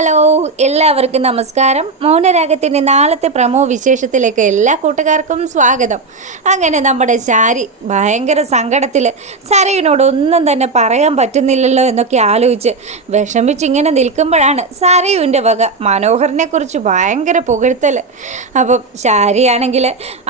Hello, എല്ലാവർക്കും നമസ്കാരം. മൗനരാഗത്തിൻ്റെ നാളത്തെ പ്രമോ വിശേഷത്തിലേക്ക് എല്ലാ കൂട്ടുകാർക്കും സ്വാഗതം. അങ്ങനെ നമ്മുടെ ശാരി ഭയങ്കര സങ്കടത്തിൽ സരയിനോട് ഒന്നും തന്നെ പറയാൻ പറ്റുന്നില്ലല്ലോ എന്നൊക്കെ ആലോചിച്ച് വിഷമിച്ചിങ്ങനെ നിൽക്കുമ്പോഴാണ് സരയുവിൻ്റെ വക മനോഹറിനെ കുറിച്ച് ഭയങ്കര പുകഴ്ത്തൽ. അപ്പം ശാരിയാണെങ്കിൽ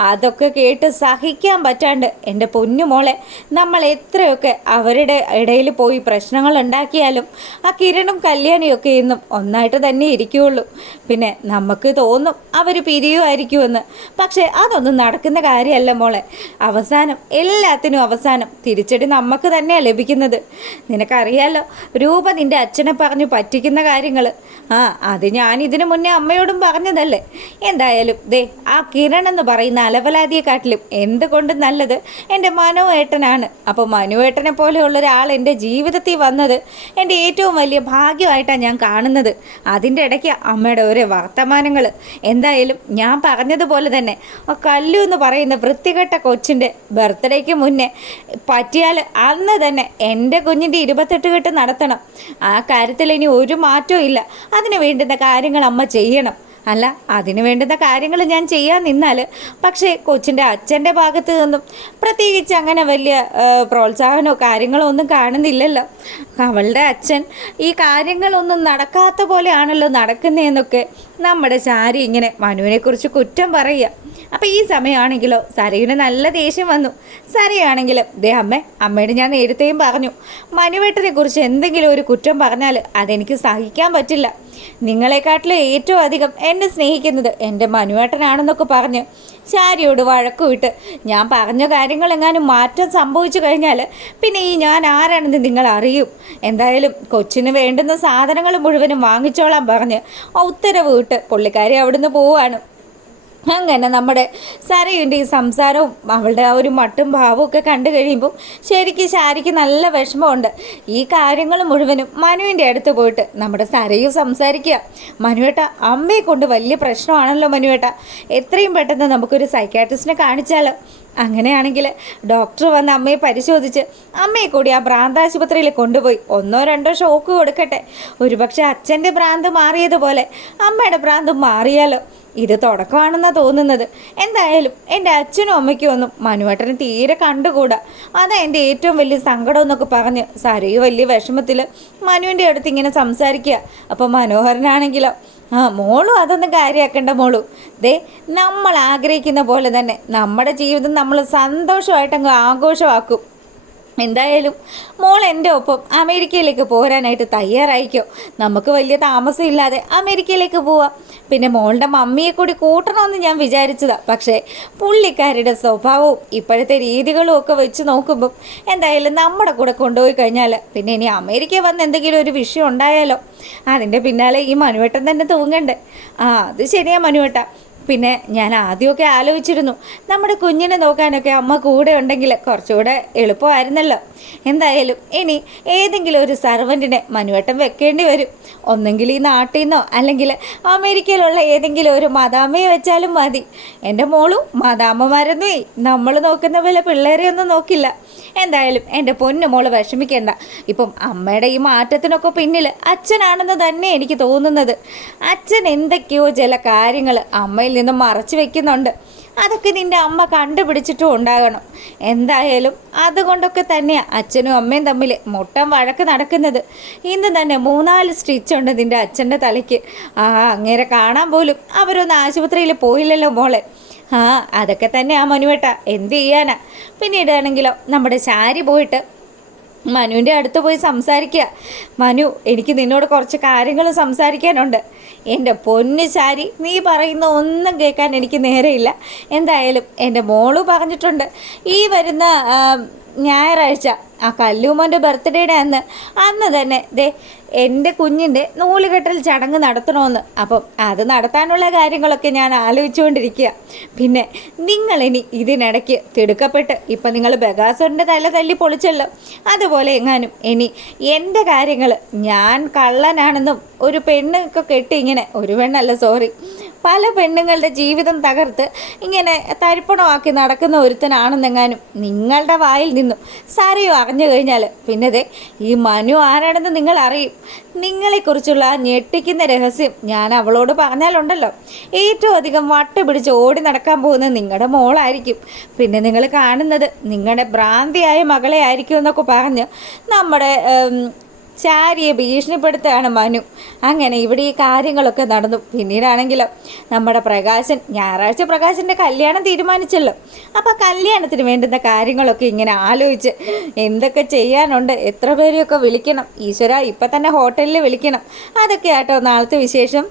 അതൊക്കെ കേട്ട് സഹിക്കാൻ പറ്റാണ്ട്, എൻ്റെ പൊന്നുമോളെ, നമ്മൾ എത്രയൊക്കെ അവരുടെ ഇടയിൽ പോയി പ്രശ്നങ്ങൾ ഉണ്ടാക്കിയാലും ആ കിരണും കല്യാണിയൊക്കെ ഇന്നും ഒന്നായിട്ട് തന്നെ ഇരിക്കുകയുള്ളൂ. പിന്നെ നമുക്ക് തോന്നും അവർ പിരിയുമായിരിക്കുമെന്ന്. പക്ഷേ അതൊന്നും നടക്കുന്ന കാര്യമല്ല മോളെ. അവസാനം എല്ലാത്തിനും അവസാനം തിരിച്ചടി നമുക്ക് തന്നെയാണ് ലഭിക്കുന്നത്. നിനക്കറിയാലോ, രൂപ നിൻ്റെ അച്ഛനെ പറഞ്ഞു പറ്റിക്കുന്ന കാര്യങ്ങൾ. അത് ഞാൻ ഇതിനു മുന്നേ അമ്മയോടും പറഞ്ഞതല്ലേ. എന്തായാലും ദേ, ആ കിരൺ എന്ന് പറയുന്ന അലവലാതിയെക്കാട്ടിലും എന്തുകൊണ്ട് നല്ലത് എൻ്റെ മനു ഏട്ടനാണ്. അപ്പോൾ മനു ഏട്ടനെ പോലെയുള്ള ഒരാൾ എൻ്റെ ജീവിതത്തിൽ വന്നത് എൻ്റെ ഏറ്റവും വലിയ ഭാഗ്യമായിട്ടാണ് ഞാൻ കാണുന്നത്. അതിൻ്റെ ഇടയ്ക്ക് അമ്മയുടെ ഓരോ വർത്തമാനങ്ങൾ. എന്തായാലും ഞാൻ പറഞ്ഞതുപോലെ തന്നെ കല്ലു എന്ന് പറയുന്ന വൃത്തികെട്ട കൊച്ചിൻ്റെ ബർത്ത്ഡേക്ക് മുന്നേ പറ്റിയാൽ അന്ന് തന്നെ എൻ്റെ കുഞ്ഞിൻ്റെ 28 കെട്ട് നടത്തണം. ആ കാര്യത്തിൽ ഇനി ഒരു മാറ്റവും ഇല്ല. അതിന് വേണ്ടുന്ന കാര്യങ്ങൾ അമ്മ ചെയ്യണം. അല്ല, അതിന് വേണ്ടുന്ന കാര്യങ്ങൾ ഞാൻ ചെയ്യാൻ നിന്നാൽ പക്ഷേ കൊച്ചിൻ്റെ അച്ഛൻ്റെ ഭാഗത്ത് നിന്നും പ്രത്യേകിച്ച് അങ്ങനെ വലിയ പ്രോത്സാഹനമോ കാര്യങ്ങളോ ഒന്നും കാണുന്നില്ലല്ലോ. അവളുടെ അച്ഛൻ ഈ കാര്യങ്ങളൊന്നും നടക്കാത്ത പോലെയാണല്ലോ നടക്കുന്നതെന്നൊക്കെ നമ്മുടെ ശാരി ഇങ്ങനെ മനുവിനെക്കുറിച്ച് കുറ്റം പറയുക. അപ്പോൾ ഈ സമയമാണെങ്കിലോ സരയുന് നല്ല ദേഷ്യം വന്നു. സരയാണെങ്കിലും ദേ അമ്മയോട് ഞാൻ നേരത്തെയും പറഞ്ഞു, മനുവേട്ടനെ കുറിച്ച് എന്തെങ്കിലും ഒരു കുറ്റം പറഞ്ഞാൽ അതെനിക്ക് സഹിക്കാൻ പറ്റില്ല. നിങ്ങളെക്കാട്ടിലും ഏറ്റവും അധികം എന്നെ സ്നേഹിക്കുന്നത് എൻ്റെ മനുവേട്ടനാണെന്നൊക്കെ പറഞ്ഞ് ശാരിയോട് വഴക്കുവിട്ട് ഞാൻ പറഞ്ഞ കാര്യങ്ങളെങ്ങാനും മാറ്റം സംഭവിച്ചു കഴിഞ്ഞാൽ പിന്നെ ഈ ഞാൻ ആരാണെന്ന് നിങ്ങൾ അറിയും. എന്തായാലും കൊച്ചിന് വേണ്ടുന്ന സാധനങ്ങൾ മുഴുവനും വാങ്ങിച്ചോളാൻ പറഞ്ഞ് ഉത്തരവ് വിട്ട് പുള്ളിക്കാരി അവിടുന്ന് പോവുകയാണ്. അങ്ങനെ നമ്മുടെ സരയുൻ്റെ ഈ സംസാരവും അവളുടെ ആ ഒരു മട്ടും ഭാവവും ഒക്കെ കണ്ടു കഴിയുമ്പോൾ ശരിക്കും ശാരിക്ക് നല്ല വിഷമമുണ്ട്. ഈ കാര്യങ്ങൾ മുഴുവനും മനുവിൻ്റെ അടുത്ത് പോയിട്ട് നമ്മുടെ സരയും സംസാരിക്കുക. മനുവേട്ട, അമ്മയെ കൊണ്ട് വലിയ പ്രശ്നമാണല്ലോ മനുവേട്ട, എത്രയും പെട്ടെന്ന് നമുക്കൊരു സൈക്കാട്രിസ്റ്റിനെ കാണിച്ചാലോ. അങ്ങനെയാണെങ്കിൽ ഡോക്ടർ വന്ന് അമ്മയെ പരിശോധിച്ച് അമ്മയെ കൂടി ആ ഭ്രാന്താശുപത്രിയിൽ കൊണ്ടുപോയി 1-2 ഷോക്ക് കൊടുക്കട്ടെ. ഒരുപക്ഷെ അച്ഛൻ്റെ ഭ്രാന്ത് മാറിയതുപോലെ അമ്മയുടെ ഭ്രാന്ത് മാറിയാലോ. ഇത് തുടക്കമാണെന്നാണ് തോന്നുന്നത്. എന്തായാലും എൻ്റെ അച്ഛനും അമ്മയ്ക്കും ഒന്നും മനുവേട്ടനെ തീരെ കണ്ടുകൂടാ. അതാ എൻ്റെ ഏറ്റവും വലിയ സങ്കടം എന്നൊക്കെ പറഞ്ഞ് സരയു വലിയ വിഷമത്തിൽ മനുവിൻ്റെ അടുത്ത് ഇങ്ങനെ സംസാരിക്കുക. അപ്പോൾ മനോഹരനാണെങ്കിലോ, മോളും അതൊന്നും കാര്യമാക്കേണ്ട മോളു. ദേ, നമ്മൾ ആഗ്രഹിക്കുന്ന പോലെ തന്നെ നമ്മുടെ ജീവിതം നമ്മൾ സന്തോഷമായിട്ടങ്ങ് ആഘോഷമാക്കും. എന്തായാലും മോൾ എൻ്റെ ഒപ്പം അമേരിക്കയിലേക്ക് പോരാനായിട്ട് തയ്യാറായിക്കോ. നമുക്ക് വലിയ താമസമില്ലാതെ അമേരിക്കയിലേക്ക് പോവാം. പിന്നെ മോളുടെ മമ്മിയെ കൂടി കൂട്ടണമെന്ന് ഞാൻ വിചാരിച്ചതാണ്. പക്ഷേ പുള്ളിക്കാരുടെ സ്വഭാവവും ഇപ്പോഴത്തെ രീതികളും ഒക്കെ വെച്ച് നോക്കുമ്പം എന്തായാലും നമ്മുടെ കൂടെ കൊണ്ടുപോയി കഴിഞ്ഞാൽ പിന്നെ ഇനി അമേരിക്ക വന്ന് എന്തെങ്കിലും ഒരു വിഷയം ഉണ്ടായാലോ. അതിൻ്റെ പിന്നാലെ ഈ മനുവേട്ടൻ തന്നെ തൂങ്ങണ്ടേ. അത് ശരിയാ മനുവേട്ട. പിന്നെ ഞാൻ ആദ്യമൊക്കെ ആലോചിച്ചിരുന്നു, നമ്മുടെ കുഞ്ഞിനെ നോക്കാനൊക്കെ അമ്മ കൂടെ ഉണ്ടെങ്കിൽ കുറച്ചുകൂടെ എളുപ്പമായിരുന്നല്ലോ. എന്തായാലും ഇനി ഏതെങ്കിലും ഒരു സർവൻറ്റിനെ മനുവേട്ടൻ വെക്കേണ്ടി വരും. ഒന്നെങ്കിൽ ഈ നാട്ടിൽ നിന്നോ അല്ലെങ്കിൽ അമേരിക്കയിലുള്ള ഏതെങ്കിലും ഒരു മദാമ്മയെ വെച്ചാലും മതി. എൻ്റെ മോളും മദാമ്മമാരൊന്നും നമ്മൾ നോക്കുന്ന പോലെ പിള്ളേരെ ഒന്നും നോക്കില്ല. എന്തായാലും എൻ്റെ പൊന്നു മോള് വിഷമിക്കേണ്ട. ഇപ്പം അമ്മയുടെ ഈ മാറ്റത്തിനൊക്കെ പിന്നിൽ അച്ഛനാണെന്ന് തന്നെ എനിക്ക് തോന്നുന്നത്. അച്ഛൻ എന്തൊക്കെയോ ചില കാര്യങ്ങൾ അമ്മയിൽ നിന്നും മറച്ചു വെക്കുന്നുണ്ട്. അതൊക്കെ നിൻ്റെ അമ്മ കണ്ടുപിടിച്ചിട്ടും ഉണ്ടാകണം. എന്തായാലും അതുകൊണ്ടൊക്കെ തന്നെയാണ് അച്ഛനും അമ്മയും തമ്മിൽ മുട്ടം വഴക്ക് നടക്കുന്നത്. ഇന്ന് തന്നെ 3-4 സ്റ്റിച്ചുണ്ട് നിൻ്റെ അച്ഛൻ്റെ തലയ്ക്ക്. അങ്ങനെ കാണാൻ പോലും അവരൊന്ന് ആശുപത്രിയിൽ പോയില്ലല്ലോ മോളെ. അതൊക്കെ തന്നെയാ മനുവേട്ട, എന്ത് ചെയ്യാനാ. പിന്നീടാണെങ്കിലോ നമ്മുടെ ശാരി പോയിട്ട് മനുവിൻ്റെ അടുത്ത് പോയി സംസാരിക്കുക. മനു, എനിക്ക് നിന്നോട് കുറച്ച് കാര്യങ്ങൾ സംസാരിക്കാനുണ്ട്. എൻ്റെ പൊന്നു ശാരി, നീ പറയുന്ന ഒന്നും കേൾക്കാൻ എനിക്ക് നേരെയില്ല. എന്തായാലും എൻ്റെ മോള് പറഞ്ഞിട്ടുണ്ട് ഈ വരുന്ന ഞായറാഴ്ച ആ കല്ലൂമോൻ്റെ ബർത്ത്ഡേയുടെ അന്ന് തന്നെ ദേ എൻ്റെ കുഞ്ഞിൻ്റെ നൂലുകെട്ടൽ ചടങ്ങ് നടത്തണമെന്ന്. അപ്പം അത് നടത്താനുള്ള കാര്യങ്ങളൊക്കെ ഞാൻ ആലോചിച്ചുകൊണ്ടിരിക്കുക. പിന്നെ നിങ്ങളിനി ഇതിനിടയ്ക്ക് തിടുക്കപ്പെട്ട് ഇപ്പം നിങ്ങൾ ബഗാസുരൻ്റെ തല തല്ലി പൊളിച്ചല്ലോ, അതുപോലെ എങ്ങാനും ഇനി എൻ്റെ കാര്യങ്ങൾ ഞാൻ കള്ളനാണെന്നും ഒരു പെണ്ണൊക്കെ കെട്ടി ഇങ്ങനെ, ഒരു പെണ്ണല്ല സോറി, പല പെണ്ണുങ്ങളുടെ ജീവിതം തകർത്ത് ഇങ്ങനെ തരിപ്പണമാക്കി നടക്കുന്ന ഒരുത്തനാണെന്നെങ്ങാനും നിങ്ങളുടെ വായിൽ നിന്നും സരയു അറിഞ്ഞു കഴിഞ്ഞാൽ പിന്നതെ ഈ മനു ആരാണെന്ന് നിങ്ങൾ അറിയും. നിങ്ങളെക്കുറിച്ചുള്ള ആ ഞെട്ടിക്കുന്ന രഹസ്യം ഞാൻ അവളോട് പറഞ്ഞാലുണ്ടല്ലോ, ഏറ്റവും അധികം വട്ട് പിടിച്ച് ഓടി നടക്കാൻ പോകുന്നത് നിങ്ങളുടെ മോളായിരിക്കും. പിന്നെ നിങ്ങൾ കാണുന്നത് നിങ്ങളുടെ ഭ്രാന്തിയായ മകളെ ആയിരിക്കും എന്നൊക്കെ പറഞ്ഞ് നമ്മുടെ ചാരിയെ ഭീഷണിപ്പെടുത്തുകയാണ് മനു. അങ്ങനെ ഇവിടെ ഈ കാര്യങ്ങളൊക്കെ നടന്നു. പിന്നീടാണെങ്കിലോ നമ്മുടെ പ്രകാശൻ, ഞായറാഴ്ച പ്രകാശൻ്റെ കല്യാണം തീരുമാനിച്ചല്ലോ. അപ്പോൾ കല്യാണത്തിന് വേണ്ടുന്ന കാര്യങ്ങളൊക്കെ ഇങ്ങനെ ആലോചിച്ച് എന്തൊക്കെ ചെയ്യാനുണ്ട്, എത്ര പേരെയൊക്കെ വിളിക്കണം, ഈശ്വര ഇപ്പം തന്നെ ഹോട്ടലിൽ വിളിക്കണം. അതൊക്കെ ആട്ടോ നാളത്തെ വിശേഷം.